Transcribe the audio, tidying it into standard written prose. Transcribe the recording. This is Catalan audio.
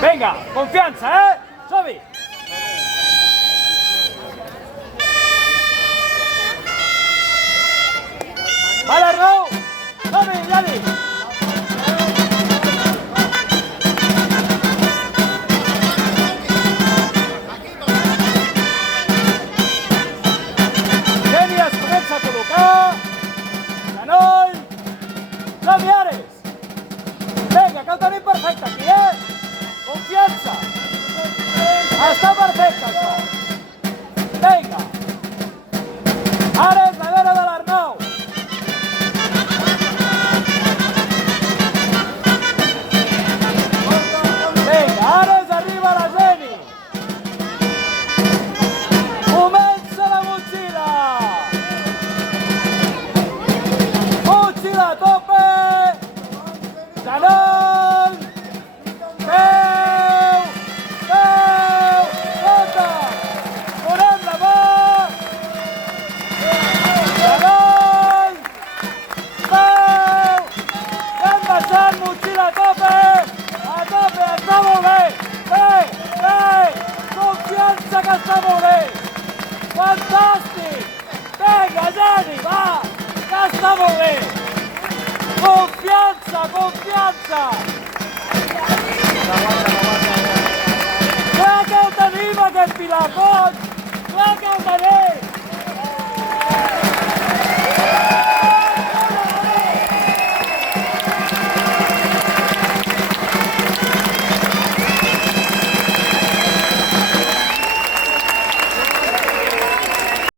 Vinga, confiança, Som-hi! Vale, Arnau! Som-hi, Dani! Geni es comença a col·locar. Genoll. Som-hi, Ares! Vinga, que el tenim perfecte aquí, Confiança! Està perfecte, això! Vinga! Ares, darrere de l'Arnau! Vinga, Ares arriba a la Geni! Comença la motxilla! Motxilla a tope! Genoll! Peu! Sota! Volem la mà! Genoll! Peu! Anem baixant, motxilla a tope! A tope, està molt bé! Bé! Confiança que està molt bé! Fantàstic! Vinga, Geni, va! Que està molt bé! Confiança! Clar que el tenim, aquest Pilapons! Clar que el tenim!